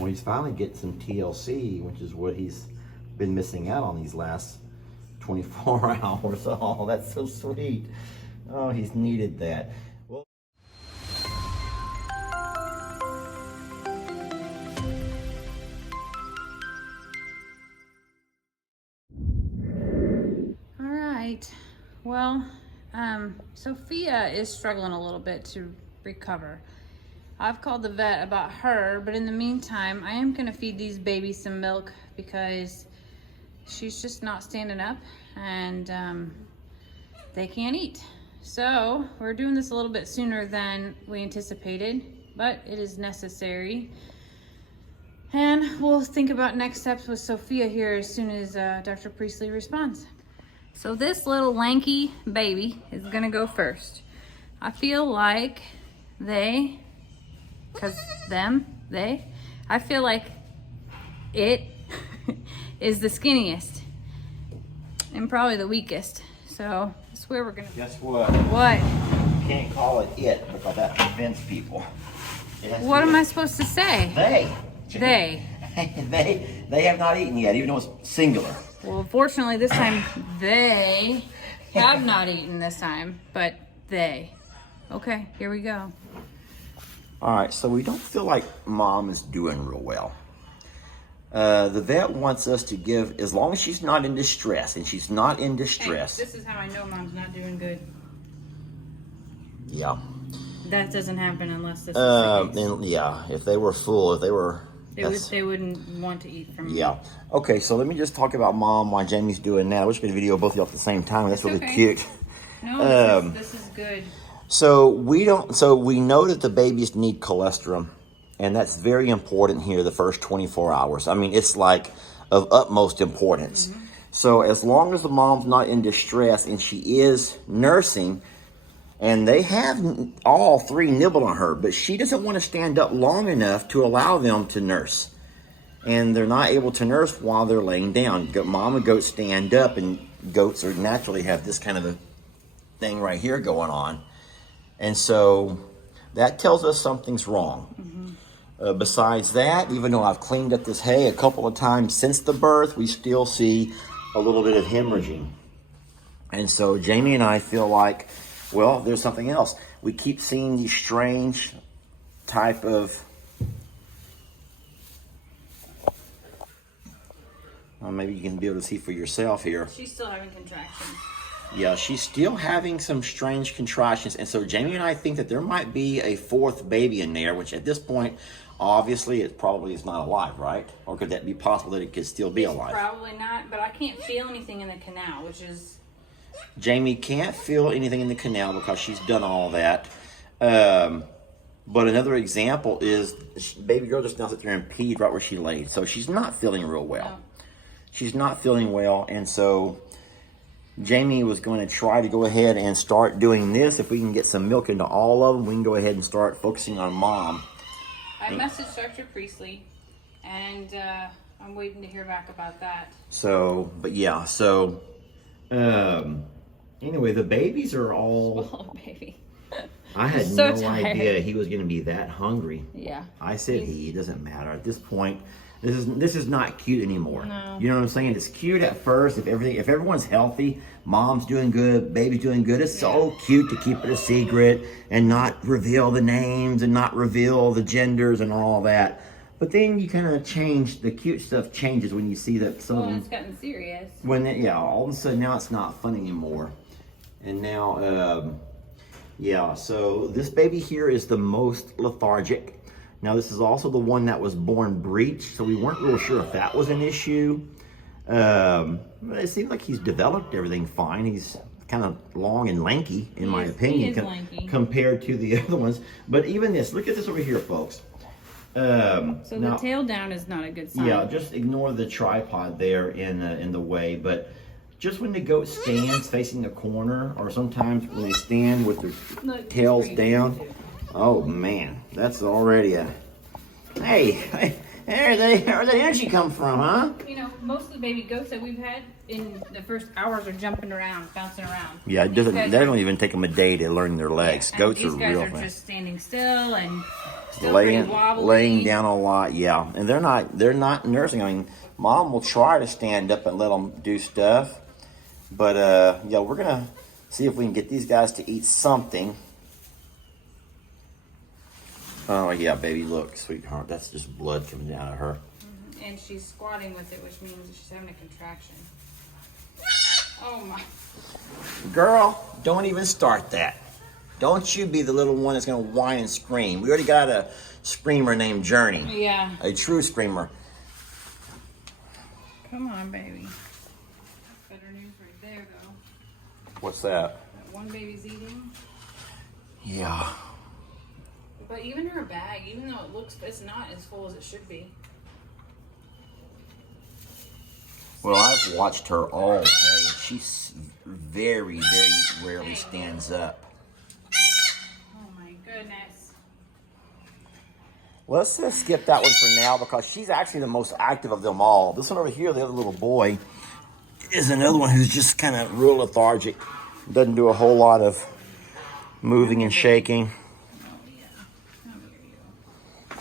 Well, he's finally getting some TLC, which is what he's been missing out on these last 24 hours. Oh, that's so sweet. Oh, he's needed that. Well, all right. Well, Sophia is struggling a little bit to recover. I've called the vet about her, but in the meantime, I am gonna feed these babies some milk because she's just not standing up and they can't eat. So we're doing this a little bit sooner than we anticipated, but it is necessary. And we'll think about next steps with Sophia here as soon as Dr. Priestley responds. So this little lanky baby is gonna go first. I feel like I feel like it is the skinniest and probably the weakest. So that's where we're gonna. guess what? What? You can't call it because that offends people. What am I supposed to say? They have not eaten yet, even though it's singular. Well, fortunately this time they have not eaten this time, but they. Okay, here we go. All right, so we don't feel like mom is doing real well. The vet wants us to give, as long as she's not in distress, and she's not in distress. Hey, this is how I know mom's not doing good. Yeah. That doesn't happen unless this is the case. And yeah, if they were full, if they were... They wouldn't want to eat from me. Yeah. Okay, so let me just talk about mom while Jamie's doing that. I wish we could video both of y'all at the same time. That's really okay. cute. No, this is good. So we know that the babies need colostrum, and that's very important here the first 24 hours. I mean, it's like of utmost importance. Mm-hmm. So as long as the mom's not in distress and she is nursing, and they have all three nibbled on her, but she doesn't want to stand up long enough to allow them to nurse. And they're not able to nurse while they're laying down. Mom and goats stand up, and goats are naturally have this kind of a thing right here going on. And so that tells us something's wrong. Mm-hmm. Besides that, even though I've cleaned up this hay a couple of times since the birth, we still see a little bit of hemorrhaging. And so Jamie and I feel like, well, there's something else. We keep seeing these strange type of, well, maybe you can be able to see for yourself here. She's still having contractions. Yeah, she's still having some strange contractions. And so Jamie and I think that there might be a fourth baby in there, which at this point, obviously, it probably is not alive, right? Or could that be possible that it could still be alive? Probably not, but I can't feel anything in the canal, which is... Jamie can't feel anything in the canal because she's done all that. But another example is baby girl just now sits there and peed right where she laid. So she's not feeling real well. No. She's not feeling well, and so Jamie was going to try to go ahead and start doing this. If we can get some milk into all of them, we can go ahead and start focusing on mom. I messaged Dr. Priestley, and I'm waiting to hear back about that. So, but yeah, so anyway, the babies are all... Oh, baby. I had so no tired. idea he was going to be that hungry. Yeah. I said it doesn't matter. At this point, this is not cute anymore. No. You know what I'm saying? It's cute at first. If everyone's healthy, mom's doing good, baby's doing good. It's so cute to keep it a secret and not reveal the names and not reveal the genders and all that. But then you kind of change, the cute stuff changes when you see that some of them... it's gotten serious. All of a sudden now it's not fun anymore. And now, so this baby here is the most lethargic. Now this is also the one that was born breech, so we weren't real sure if that was an issue. It seems like he's developed everything fine. He's kind of long and lanky, in my opinion, compared to the other ones. But even this, look at this over here, folks. So now, the tail down is not a good sign. Yeah, just ignore the tripod there in the way. But just when the goat stands facing the corner, or sometimes when they stand with their tails down, oh man, that's already a... Hey, Where'd that energy come from, huh? You know, most of the baby goats that we've had in the first hours are jumping around, bouncing around. Yeah, it doesn't. They don't even take them a day to learn their legs. Yeah, Goats are these guys real are fast. just standing still and still pretty wobbly. Laying down a lot, yeah. And they're not nursing. I mean, mom will try to stand up and let them do stuff, but yeah, we're gonna see if we can get these guys to eat something. Oh yeah, baby, look, sweetheart, that's just blood coming out of her. Mm-hmm. And she's squatting with it, which means she's having a contraction. Oh my. Girl, don't even start that. Don't you be the little one that's gonna whine and scream. We already got a screamer named Journey. Yeah. A true screamer. Come on, baby. Better news right there, though. What's that? That one baby's eating. Yeah. But even her bag, even though it looks, it's not as full as it should be. Well, I've watched her all day. She's very, very rarely stands up. Oh my goodness. Let's just skip that one for now because she's actually the most active of them all. This one over here, the other little boy, is another one who's just kind of real lethargic. Doesn't do a whole lot of moving and shaking. Oh yeah. Come here, you.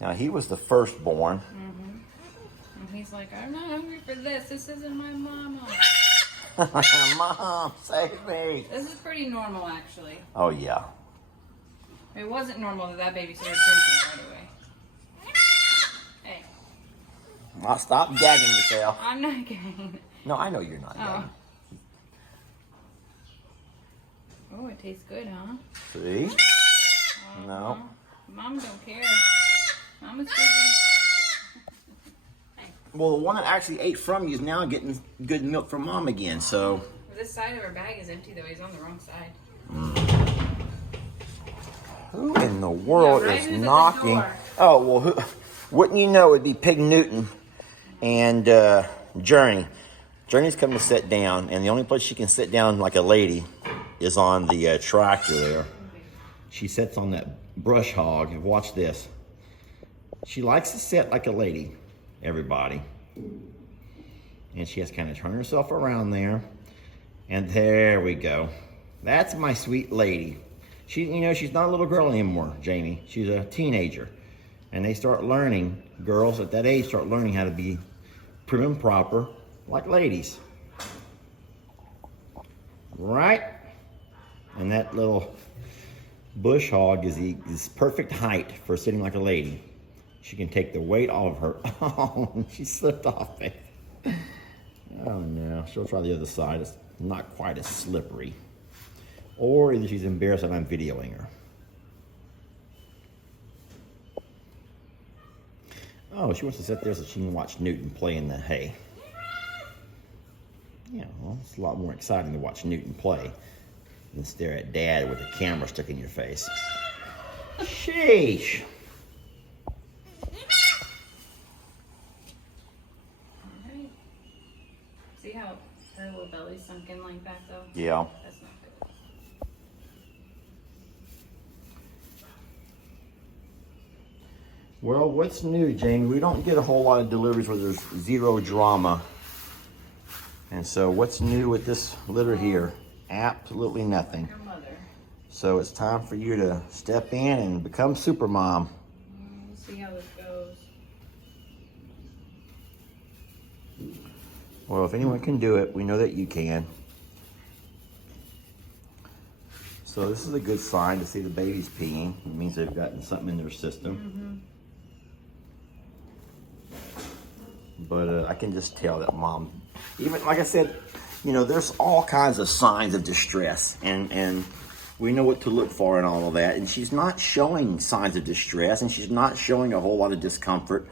Now, he was the firstborn. And he's like, I'm not hungry for this. This isn't my mama. Mom, save me. This is pretty normal, actually. Oh, yeah. It wasn't normal that baby started drinking right away. Hey, I'll stop gagging yourself. I'm not getting. No, I know you're not Oh. gagging. Oh, it tastes good, huh? See? Oh, No. Mom don't care. Mama's busy. Well, the one that actually ate from you is now getting good milk from mom again, so. This side of her bag is empty, though. He's on the wrong side. Who in the world Yeah, right, is who's at the knocking? door? Oh, well, wouldn't you know it'd be Pig Newton and Journey. Journey's coming to sit down, and the only place she can sit down like a lady is on the tractor there. She sits on that brush hog. Watch this. She likes to sit like a lady, everybody. And she has to kind of turn herself around there. And there we go. That's my sweet lady. She, you know, she's not a little girl anymore, Jamie. She's a teenager. And they start learning, girls at that age start learning how to be prim and proper like ladies. Right? And that little bush hog is perfect height for sitting like a lady. She can take the weight off of her. Oh, she slipped off it. Oh no, she'll try the other side. It's not quite as slippery. Or either she's embarrassed that I'm videoing her. Oh, she wants to sit there so she can watch Newton play in the hay. Yeah, well, it's a lot more exciting to watch Newton play than stare at Dad with a camera stuck in your face. Sheesh. Alright. See how her little belly's sunk in like that, though? Yeah. That's not good. Well, what's new, Jamie? We don't get a whole lot of deliveries where there's zero drama. And so what's new with this litter here? Absolutely nothing. Your mother. So it's time for you to step in and become super mom. We'll see how this goes. Well, if anyone can do it, we know that you can. So this is a good sign to see the babies peeing. It means they've gotten something in their system. But I can just tell that mom, even like I said, you know, there's all kinds of signs of distress, and we know what to look for and all of that. And she's not showing signs of distress, and she's not showing a whole lot of discomfort,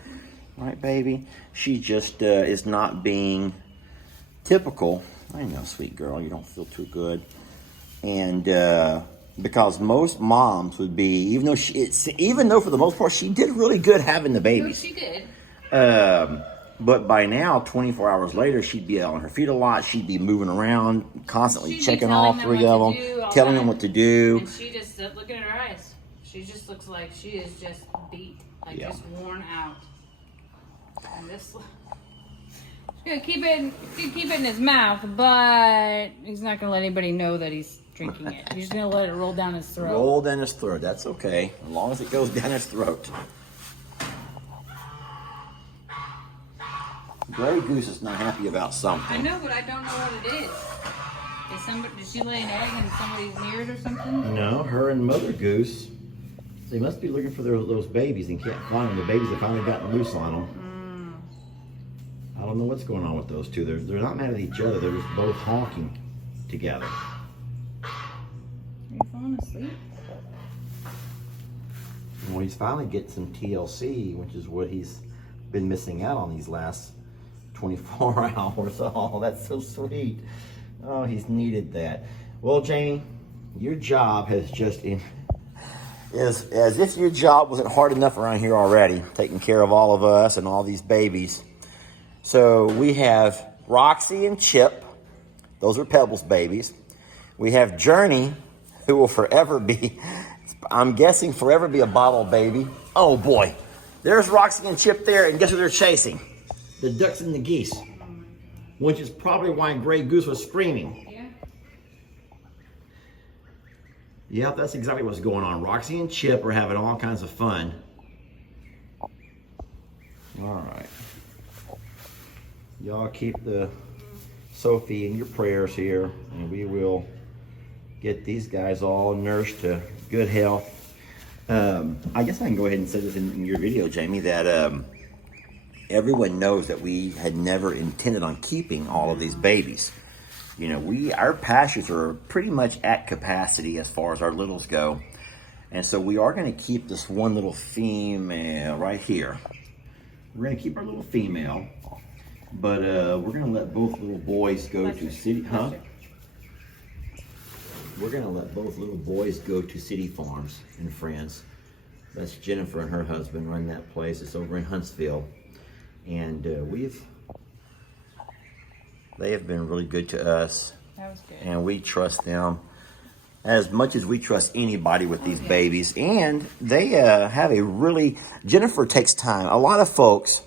right, baby? She just is not being typical. I know, sweet girl, you don't feel too good, and because most moms would be, even though for the most part she did really good having the babies. No, she did. But by now, 24 hours later, she'd be on her feet a lot. She'd be moving around, constantly She'd be checking telling all them three what of to them, do, all telling that. them what to do. And she just looking at her eyes. She just looks like she is just beat, like just worn out. And this, he's gonna keep it in his mouth, but he's not gonna let anybody know that he's drinking it. He's just gonna let it roll down his throat. Roll down his throat. That's okay, as long as it goes down his throat. Gray Goose is not happy about something. I know, but I don't know what it is. Did she lay an egg and somebody's near it or something? No, her and Mother Goose, they must be looking for those babies and can't find them. The babies have finally gotten loose on them. I don't know what's going on with those two. They're not mad at each other. They're just both honking together. Are you falling asleep? Well, he's finally getting some TLC, which is what he's been missing out on these last 24 hours. Oh, that's so sweet. Oh, he's needed that. Well, Jamie, your job has just is as if your job wasn't hard enough around here already, taking care of all of us and all these babies. So we have Roxy and Chip. Those are Pebbles babies. We have Journey, who will forever be, I'm guessing forever be a bottle baby. Oh boy, there's Roxy and Chip there, and guess who they're chasing? The ducks and the geese, which is probably why Gray Goose was screaming. Yeah, that's exactly what's going on. Roxy and Chip are having all kinds of fun. All right. Y'all keep the Sophie in your prayers here, and we will get these guys all nursed to good health. I guess I can go ahead and say this in your video, Jamie, that everyone knows that we had never intended on keeping all of these babies. You know, our pastures are pretty much at capacity as far as our littles go. And so we are going to keep this one little female right here. We're going to keep our little female, but we're going to let both little boys go to city, We're going to let both little boys go to City Farms and Friends. That's Jennifer and her husband run that place. It's over in Huntsville. And they have been really good to us. That was good. And we trust them as much as we trust anybody with these babies. And they have a really, Jennifer takes time. A lot of folks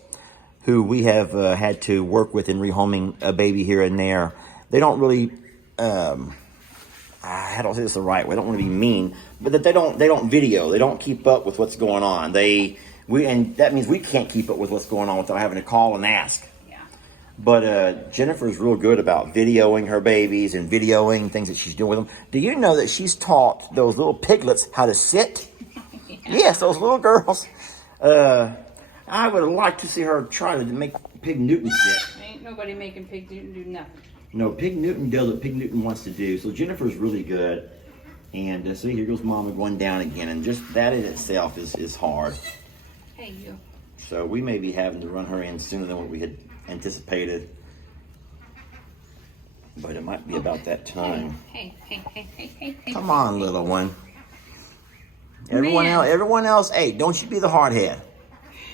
who we have had to work with in rehoming a baby here and there, they don't really, I don't say this the right way, I don't want to be mean, but that they don't video, they don't keep up with what's going on. And that means we can't keep up with what's going on without having to call and ask. Yeah. But Jennifer's real good about videoing her babies and videoing things that she's doing with them. Do you know that she's taught those little piglets how to sit? Yeah. Yes, those little girls. I would like to see her try to make Pig Newton sit. Ain't nobody making Pig Newton do nothing. No, Pig Newton does what Pig Newton wants to do. So Jennifer's really good. And see, here goes Mama going down again. And just that in itself is hard. Hey, you. So we may be having to run her in sooner than what we had anticipated. But it might be about that time. Hey. Come on, little one. Everyone else, hey, don't you be the hardhead.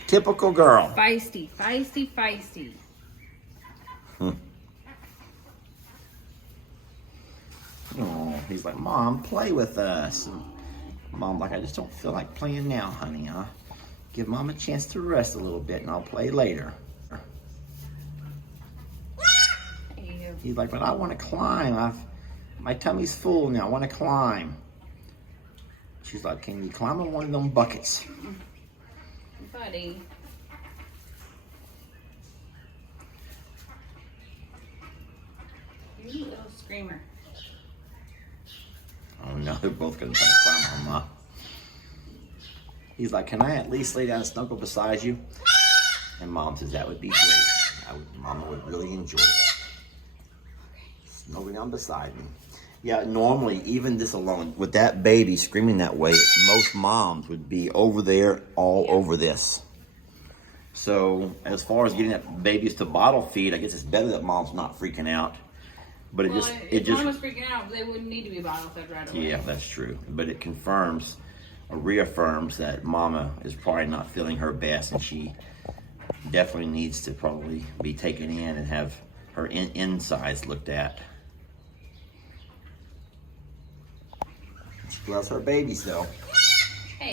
Typical girl. Feisty. Oh, he's like, Mom, play with us. And Mom's like, I just don't feel like playing now, honey. I'll give Mom a chance to rest a little bit and I'll play later. He's like, but I want to climb. My tummy's full now. I want to climb. She's like, can you climb on one of them buckets? Buddy. You little screamer. Oh no, they're both going to try to climb on Mom. He's like, can I at least lay down and snuggle beside you? And Mom says, that would be great. Mama would really enjoy that. Snuggle down beside me. Yeah, normally, even this alone, with that baby screaming that way, most moms would be over there all over this. So, as far as getting that babies to bottle feed, I guess it's better that Mom's not freaking out. But If Mom was freaking out, they wouldn't need to be bottle fed right away. Yeah, that's true. But it confirms or reaffirms that Mama is probably not feeling her best, and she definitely needs to probably be taken in and have her insides looked at. She loves her babies, though. Hey.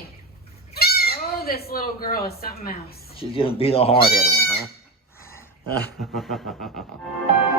this little girl is something else. She's gonna be the hard-headed one, huh?